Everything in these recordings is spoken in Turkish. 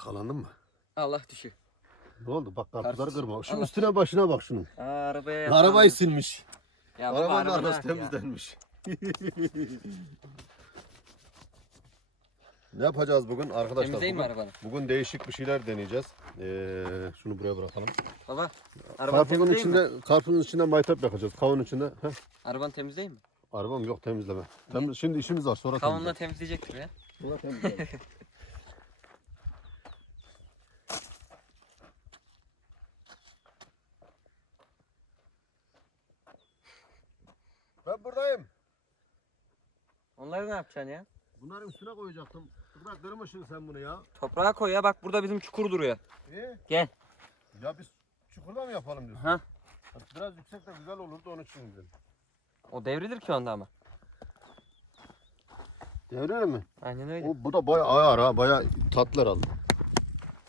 Yakalandın mı? Allah düşü. Ne oldu? Bak karpuzları Karpuz. kırma. Şunun Allah. üstüne başına bak şunun. Aa, arabaya Arabayı silmiş. Ya baba, Arabanın araba arkası ya? temizlenmiş. ne yapacağız bugün arkadaşlar? Temizleyeyim mi Bugün, arabanı? bugün değişik bir şeyler deneyeceğiz. Ee, şunu buraya bırakalım. Baba. Arabanı Karpuzun temizleyeyim mi? içinde, karpuzun içinde maytap yakacağız. Kavun içinde. Heh. Arabanı temizleyeyim mi? Arabam yok temizleme. Temiz, şimdi işimiz var sonra Kavunla temizle. temizleyecektim ya. Sonra temizle. ben buradayım. Onları ne yapacaksın ya? Bunları üstüne koyacaktım. Bırak kırmışsın sen bunu ya. Toprağa koy ya bak burada bizim çukur duruyor. İyi. Gel. Ya biz çukurda mı yapalım diyorsun? Ha. Biraz yüksek de güzel olurdu onun için dedim. O devrilir ki onda ama. Devrilir mi? Aynen öyle. O, bu da bayağı ağır ha. Bayağı tatlı herhalde.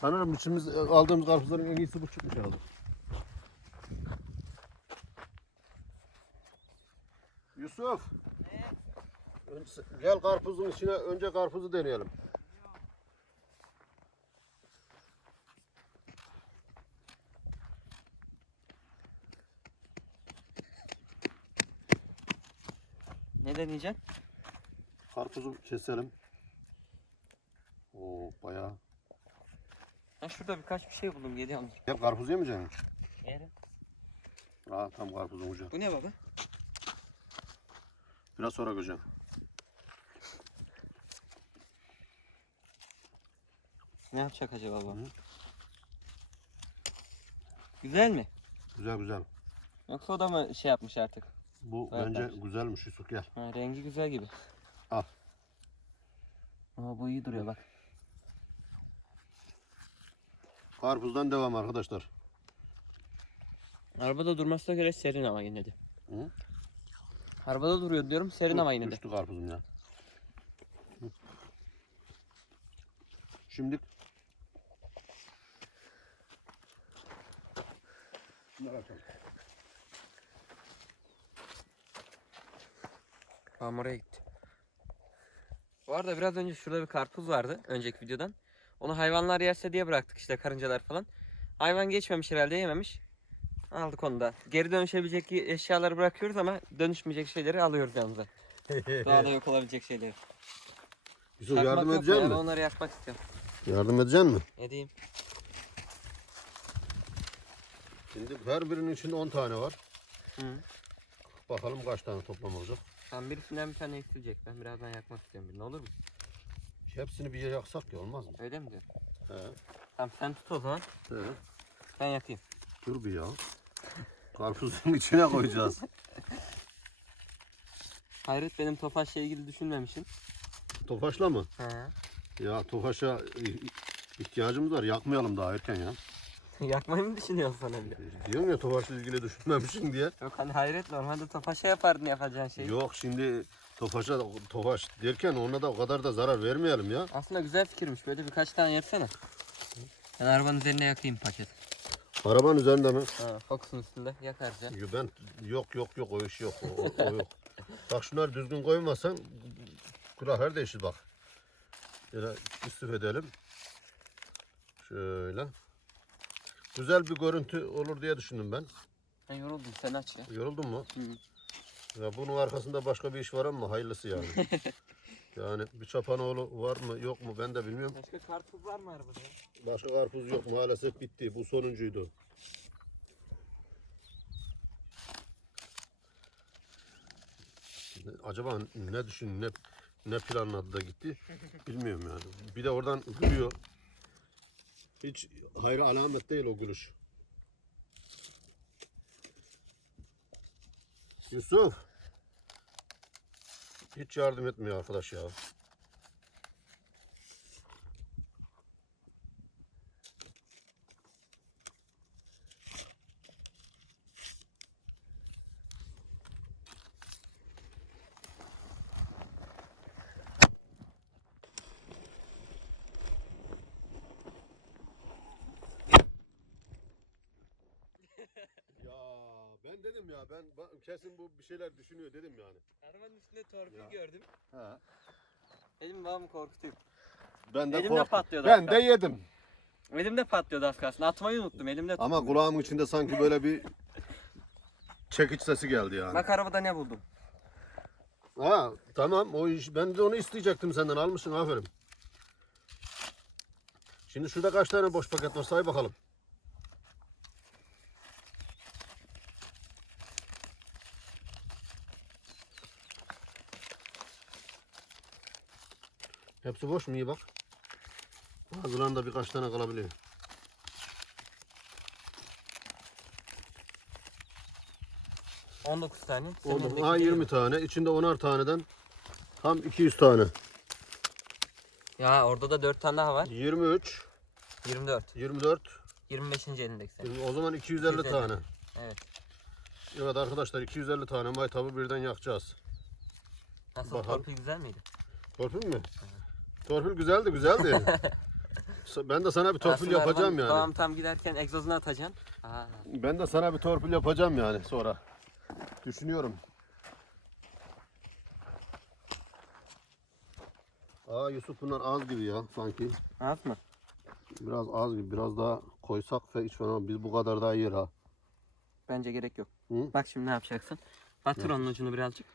Sanırım içimiz aldığımız karpuzların en iyisi bu çıkmış herhalde. Yusuf. Önce- Gel karpuzun içine önce karpuzu deneyelim. Ne deneyeceksin? Karpuzu keselim. Oo bayağı. Ha şurada birkaç bir şey buldum geliyorum. Gel karpuz yemeyecek misin? Yerim. Aa tam karpuzun ucu. Bu ne baba? Biraz sonra göreceğim. Ne yapacak acaba bu? Hı. Güzel mi? Güzel güzel. Yoksa o da mı şey yapmış artık? Bu Evet, bence evet. güzelmiş Yusuf gel. Ha, rengi güzel gibi. Al. Ama bu iyi duruyor bak. Karpuzdan devam arkadaşlar. Arabada durmasına göre serin ama yine de. Hı? Arabada duruyor diyorum serin ama yine de. Düştü karpuzum ya. Şimdi Şunları açalım. Babam oraya gitti. Bu arada biraz önce şurada bir karpuz vardı önceki videodan. Onu hayvanlar yerse diye bıraktık işte karıncalar falan. Hayvan geçmemiş herhalde yememiş. Aldık onu da. Geri dönüşebilecek eşyaları bırakıyoruz ama dönüşmeyecek şeyleri alıyoruz yanımıza. Doğada yok olabilecek şeyleri. Yusuf yardım edecek ya, ben mi? onları yakmak istiyorum. Yardım edecek mi? Edeyim. Şimdi her birinin içinde 10 tane var. Hı. Bakalım kaç tane toplam olacak. Tam birisinden bir tane eksilecek. Ben birazdan yakmak istiyorum birini olur mu? Hepsini bir yere yaksak ya olmaz mı? Öyle mi diyor? He. Tamam sen tut o zaman. He. Ben yakayım. Dur bir ya. Karpuzun içine koyacağız. Hayret benim Tofaş'la ilgili düşünmemişim. Tofaşla mı? He. Ya Tofaş'a ihtiyacımız var. Yakmayalım daha erken ya. Yakmayı mı düşünüyorsun sana bile? Diyorum ya Tofaş'la ilgili düşünmemişsin diye. Yok hani hayret normalde Tofaş'a yapardın yapacağın şeyi. Yok şimdi Tofaş'a Tofaş derken ona da o kadar da zarar vermeyelim ya. Aslında güzel fikirmiş. Böyle birkaç tane yersene. Ben arabanın üzerine yakayım paket. Arabanın üzerinde mi? Ha, Focus'un üstünde yakarız ya. Yo, Ben yok yok yok o iş yok. O, o- o yok. Bak şunları düzgün koymazsan kraher değişir bak. Şöyle üstüf edelim. Şöyle. Güzel bir görüntü olur diye düşündüm ben. Ben yoruldum sen aç ya. Yoruldun mu? Hı. Ya bunun arkasında başka bir iş var ama hayırlısı yani. yani bir çapanoğlu var mı yok mu ben de bilmiyorum. Başka karpuz var mı arabada? Başka karpuz yok maalesef bitti. Bu sonuncuydu. Acaba ne düşün ne ne planladı da gitti bilmiyorum yani. Bir de oradan gülüyor. Hiç hayra alamet değil o gülüş. Yusuf. Hiç yardım etmiyor arkadaş ya. Dedim ya ben ba- kesin bu bir şeyler düşünüyor dedim yani. Arabanın üstünde torpil Ya. gördüm. Ha. Dedim babamı korkutayım. Ben de Elimle korktum. patlıyordu Ben hatta. de yedim. Elimde patlıyordu az kalsın. Atmayı unuttum. Elimde Ama tuttum. kulağımın içinde sanki böyle bir çekiç sesi geldi yani. Bak arabada ne buldum. Ha tamam o iş ben de onu isteyecektim senden almışsın aferin. Şimdi şurada kaç tane boş paket var say bakalım. Hepsi boş mu iyi bak. Bazılarında birkaç tane kalabiliyor. Hı. 19 tane. Senin Oldu. elindeki Ha değil 20 mi? tane. İçinde 10'ar taneden tam 200 tane. Ya orada da 4 tane daha var. 23, 24. 24, 25. elindeki senin. 20, o zaman 250, 250. tane. Evet. Evet arkadaşlar 250 tane maytabı birden yakacağız. Nasıl Bakalım. torpil güzel miydi? Torpil mi? Torpil güzeldi güzeldi. Ben de sana bir torpil Aslında yapacağım yani. Tamam tam giderken egzozunu atacaksın. Aa, Ben de sana bir torpil yapacağım yani sonra. Düşünüyorum. Aa Yusuf bunlar az gibi ya sanki. az mı? Biraz az gibi. Biraz daha koysak ve hiç fena. Biz bu kadar daha yer ha. Bence gerek yok. Hı? Bak şimdi ne yapacaksın? Batır onun ucunu birazcık.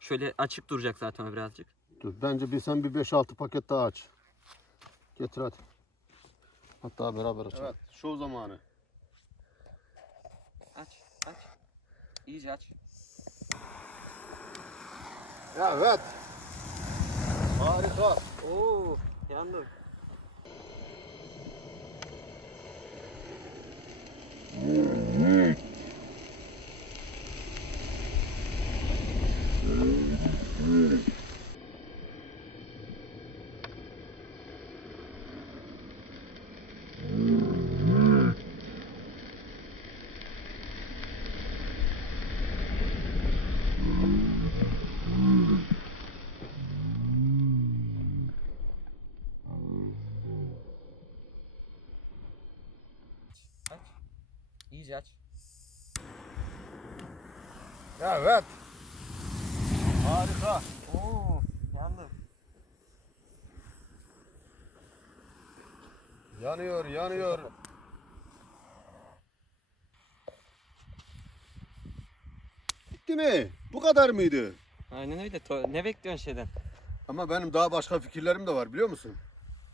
Şöyle açık duracak zaten o birazcık. Dur, bence bir sen bir 5-6 paket daha aç. Getir hadi. Hatta beraber açalım. Evet, şov zamanı. Aç, aç. İyice aç. Evet. Harika. Oo, yandım. Aç. İyice aç. Evet. Harika. Oo, yandım. Yanıyor, yanıyor. Bitti mi? Bu kadar mıydı? Aynen öyle. To- ne bekliyorsun şeyden? Ama benim daha başka fikirlerim de var biliyor musun?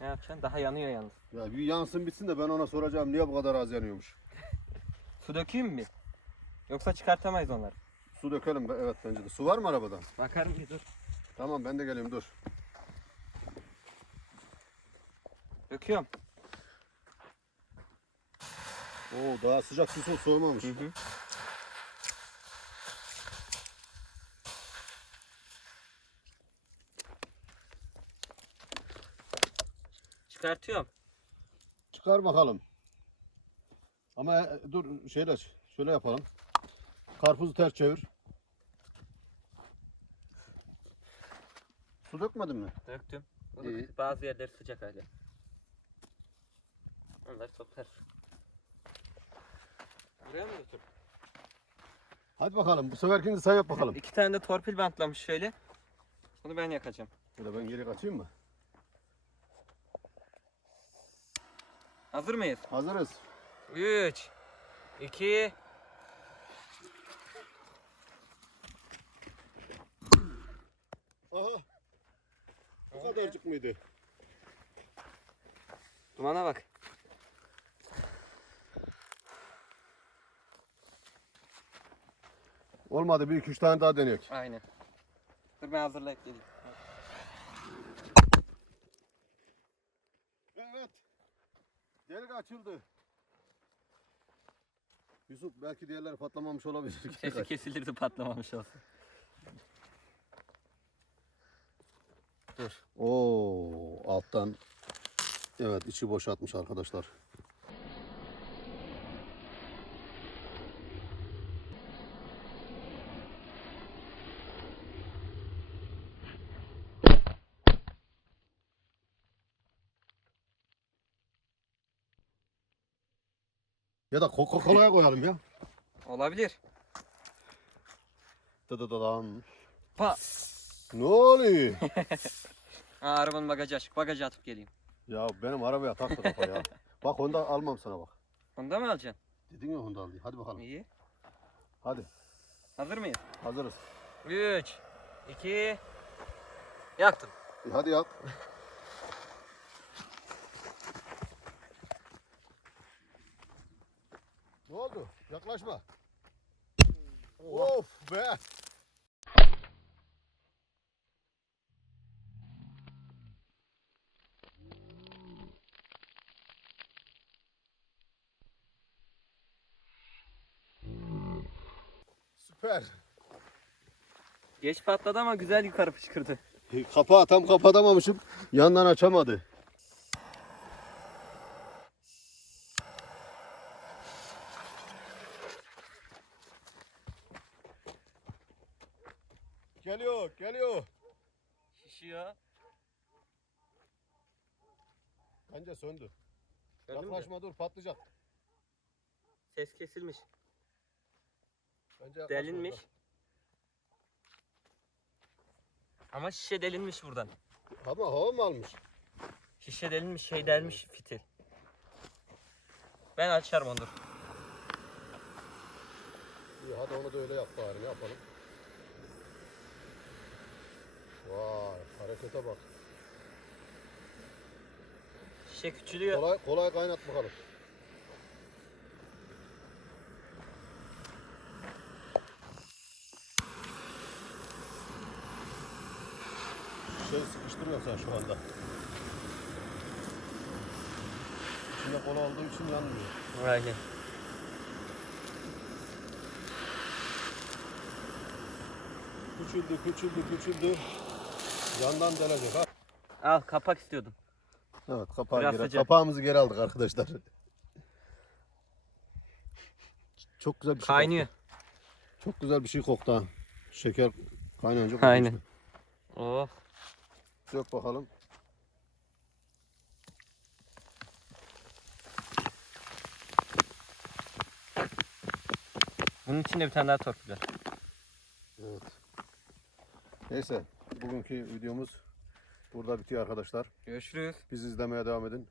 Ne yapacaksın? Daha yanıyor yalnız. Ya bir yansın bitsin de ben ona soracağım niye bu kadar az yanıyormuş. Su dökeyim mi? Yoksa çıkartamayız onları. Su dökelim be. Evet bence de. Su var mı arabada? Bakarım bir dur. Tamam ben de geleyim dur. Döküyorum. Oo daha sıcak su su soğumamış. Hı hı. Çıkartıyorum. Çıkar bakalım. Ama e, dur şeyle aç. Şöyle yapalım. Karpuzu ters çevir. Su dökmedin mi? Döktüm. İyi. bazı yerleri sıcak hala. Onları toplar. Buraya mı götür? Hadi bakalım bu seferkini say yap bakalım. İki tane de torpil bantlamış şöyle. Bunu ben yakacağım. Şöyle ben geri kaçayım mı? Hazır mıyız? Hazırız. 3 2 Aha. Bu kadarcık mıydı? Dumana bak. Olmadı bir iki üç tane daha deneyek. Aynen. Dur ben hazırlayıp geleyim. Evet. Delik açıldı. Yusuf belki diğerleri patlamamış olabilir. Sesi kesilirdi patlamamış olsun. Dur. Oo alttan evet içi boşaltmış arkadaşlar. Ya da Coca-Cola'ya koyalım ya. Olabilir. Dıdıdıdan. Pa. Ne oluyor? Aa, arabanın bagajı açık. Bagajı atıp geleyim. ya benim arabaya taktı kafa ya. Bak Honda almam sana bak. Onda mı alacaksın? Dedin ya Honda al diye. Hadi bakalım. İyi. Hadi. Hazır mıyız? Hazırız. 3 2 Yaktım. E, hadi yak. ne Yaklaşma. Of be. Süper. Geç patladı ama güzel yukarı fışkırdı. Kapağı tam kapatamamışım. Yandan açamadı. Bence söndü. Gördün mü? Yaklaşma dur patlayacak. Ses kesilmiş. Bence yaklaşma Delinmiş. Ama şişe delinmiş buradan. Ama hava mı almış? Şişe delinmiş, şey delmiş fitil. Ben açarım onu dur. İyi hadi onu da öyle yap bari ne yapalım. Vay harekete bak. Şişe küçülüyor. Kolay kolay kaynat bakalım. Şey sıkıştırıyorsun sen şu anda. İçinde kola olduğu için yanmıyor. Aynen. Küçüldü, küçüldü, küçüldü. Yandan delecek ha. Al kapak istiyordum. Evet, kapağı Biraz geri, sıcak. kapağımızı geri aldık arkadaşlar. Çok güzel bir şey Kaynıyor. koktu. Çok güzel bir şey koktu ha. Şeker kaynayınca Aynen. kokmuştu. Oh. Dök bakalım. Bunun içinde bir tane daha torpil var. Evet. Neyse, bugünkü videomuz burada bitiyor arkadaşlar. Görüşürüz. Bizi izlemeye devam edin.